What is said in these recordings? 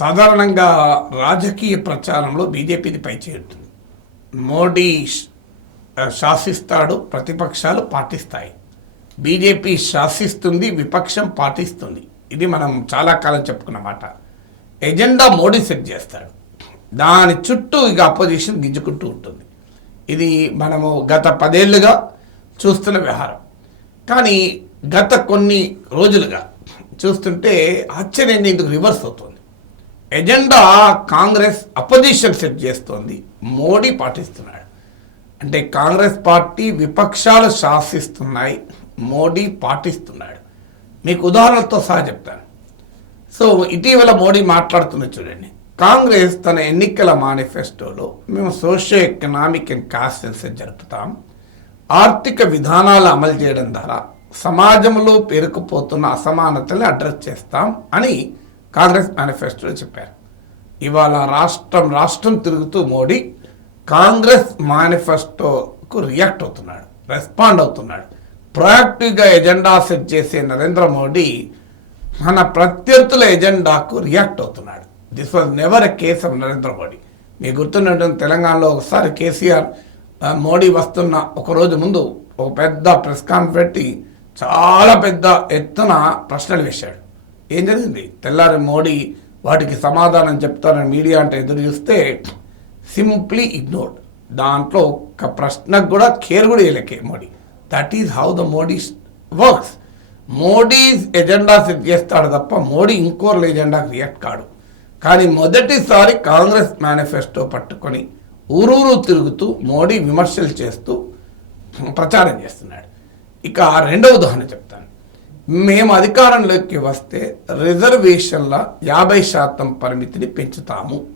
సాధారణంగా రాజకీయ ప్రచారంలో బీజేపీది పై చేరుతుంది. మోడీ శాసిస్తాడు ప్రతిపక్షాలు పాటిస్తాయి. బీజేపీ శాసిస్తుంది విపక్షం పాటిస్తుంది. ఇది మనం చాలా కాలం చెప్పుకున్న మాట. ఎజెండా మోడీ సెట్ చేస్తాడు. దాని చుట్టూ ఇక అపోజిషన్ గింజుకుంటూ ఉంటుంది. ఇది మనము గత పదేళ్ళుగా చూస్తున్న వ్యవహారం. కానీ గత కొన్ని రోజులుగా చూస్తుంటే ఆశ్చర్యంగా ఇందుకు రివర్స్ అవుతుంది. ఎజెండా కాంగ్రెస్ అపోజిషన్ సెట్ చేస్తోంది. మోడీ పాటిస్తున్నాడు. అంటే కాంగ్రెస్ పార్టీ విపక్షాలు శాసిస్తున్నాయి. మోడీ పాటిస్తున్నాడు. మీకు ఉదాహరణలతో సహా చెప్తాను. సో ఇటీవల మోడీ మాట్లాడుతున్న చూడండి. కాంగ్రెస్ తన ఎన్నికల మేనిఫెస్టోలో మేము socio economic and caste census జరుపుతాం. ఆర్థిక విధానాలు అమలు చేయడం ద్వారా సమాజంలో పేరుకుపోతున్న అసమానతల్ని అడ్రస్ చేస్తాం అని కాంగ్రెస్ మేనిఫెస్టోలో చెప్పారు. ఇవాళ రాష్ట్రం రాష్ట్రం తిరుగుతూ మోడీ కాంగ్రెస్ మేనిఫెస్టోకు రియాక్ట్ అవుతున్నాడు రెస్పాండ్ అవుతున్నాడు. ప్రొయాక్టివ్గా ఎజెండా సెట్ చేసే నరేంద్ర మోడీ మన ప్రత్యర్థుల ఎజెండాకు రియాక్ట్ అవుతున్నాడు. This was never a case of Narendra Modi. మీకు గుర్తుండటం తెలంగాణలో ఒకసారి కేసీఆర్ మోడీ వస్తున్న ఒక రోజు ముందు ఒక పెద్ద ప్రెస్ కాన్ఫరెన్స్ పెట్టి చాలా పెద్ద ఎత్తున ప్రశ్నలు వేశాడు. ఏం జరిగింది? తెల్లారి మోడీ వాటికి సమాధానం చెప్తారని మీడియా అంటే ఎదురు చూస్తే సింప్లీ ఇగ్నోర్డ్. దాంట్లో ఒక్క ప్రశ్నకు కూడా కేర్ కూడా వేయలేకే Modi. That is how the Modi works Modi agenda set చేస్తాడు తప్ప మోడీ ఇంకోర్ల ఎజెండా రియాక్ట్ కాడు. కానీ మొదటిసారి కాంగ్రెస్ మేనిఫెస్టో పట్టుకొని ఊరూరు తిరుగుతూ మోడీ విమర్శలు చేస్తూ ప్రచారం చేస్తున్నాడు. ఇక రెండవ ఉదాహరణ చెప్తాను. మేము అధికారంలోకి వస్తే రిజర్వేషన్ల యాభై శాతం పరిమితిని పెంచుతాము.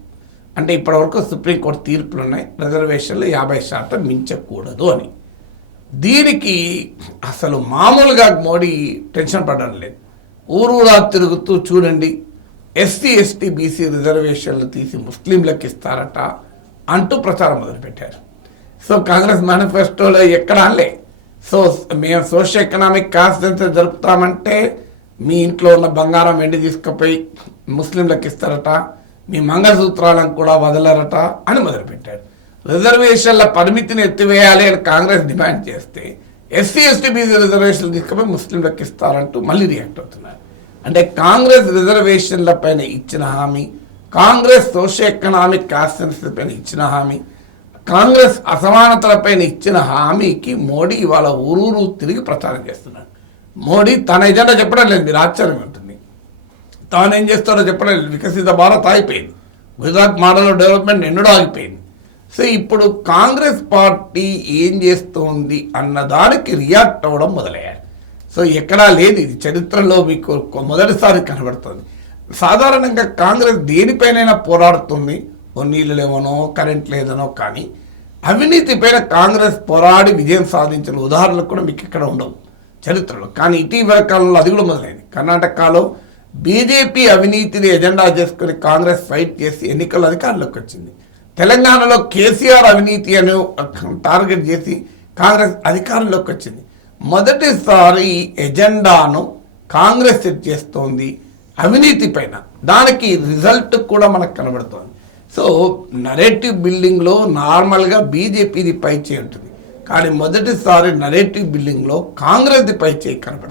అంటే ఇప్పటివరకు సుప్రీంకోర్టు తీర్పులు ఉన్నాయి రిజర్వేషన్లు యాభై శాతం మించకూడదు అని. దీనికి అసలు మామూలుగా మోడీ టెన్షన్ పడడం లేదు. ఊరూరా తిరుగుతూ చూడండి ఎస్సీ ఎస్టీ బీసీ రిజర్వేషన్లు తీసి ముస్లింలకు ఇస్తారట అంటూ ప్రచారం మొదలుపెట్టారు. సో కాంగ్రెస్ మేనిఫెస్టోలో ఎక్కడా లేదు సో మేము సోషల్ ఎకనామిక్ కాస్ట్ జరుపుతామంటే మీ ఇంట్లో ఉన్న బంగారం వెండి తీసుకుపోయి ముస్లింలకు ఇస్తారట మీ మంగళసూత్రాలను కూడా వదలరట అని మొదలుపెట్టాడు రిజర్వేషన్ల పరిమితిని ఎత్తివేయాలి అని కాంగ్రెస్ డిమాండ్ చేస్తే ఎస్సీ ఎస్టీ బీసీ రిజర్వేషన్లు తీసుకుపోయి ముస్లింలకు ఇస్తారంటూ మళ్ళీ రియాక్ట్ అవుతున్నారు. అంటే కాంగ్రెస్ రిజర్వేషన్ల పైన ఇచ్చిన హామీ కాంగ్రెస్ సోషల్ ఎకనామిక్ కాన్స్టెన్సీ పైన ఇచ్చిన హామీ కాంగ్రెస్ అసమానతలపైన ఇచ్చిన హామీకి మోడీ ఇవాళ ఊరూరు తిరిగి ప్రచారం చేస్తున్నాడు మోడీ తన ఎజెండా చెప్పడం లేదు మీరు ఆశ్చర్యం ఉంటుంది తాను ఏం చేస్తారో చెప్పడం లేదు వికసిత భారత్ ఆగిపోయింది. గుజరాత్ మోడల్ డెవలప్మెంట్ ఎన్నడూ ఆగిపోయింది. సో ఇప్పుడు కాంగ్రెస్ పార్టీ ఏం చేస్తోంది అన్న దానికి రియాక్ట్ అవ్వడం మొదలయ్యారు. సో ఎక్కడా లేదు ఇది చరిత్రలో మీకు మొదటిసారి కనబడుతుంది. సాధారణంగా కాంగ్రెస్ దేనిపైనైనా పోరాడుతుంది. నీళ్ళు లేవనో కరెంట్ లేదనో కానీ అవినీతి పైన కాంగ్రెస్ పోరాడి విజయం సాధించిన ఉదాహరణలు కూడా మీకు ఇక్కడ ఉండవు. చరిత్రలో. కానీ ఇటీవల కాలంలో అది కూడా మొదలైంది. కర్ణాటకలో బీజేపీ అవినీతిని ఎజెండా చేసుకుని కాంగ్రెస్ ఫైట్ చేసి ఎన్నికల అధికారంలోకి వచ్చింది. తెలంగాణలో కేసీఆర్ అవినీతి అని టార్గెట్ చేసి కాంగ్రెస్ అధికారంలోకి వచ్చింది. మొదటిసారి ఎజెండాను కాంగ్రెస్ సెట్ చేస్తోంది అవినీతి పైన. దానికి రిజల్ట్ కూడా మనకు కనబడుతోంది. సో నరేటివ్ బిల్డింగ్లో నార్మల్గా బీజేపీది పై చేయి ఉంటుంది. కానీ మొదటిసారి నరేటివ్ బిల్డింగ్లో కాంగ్రెస్ది పై చేయి కనబడుతుంది.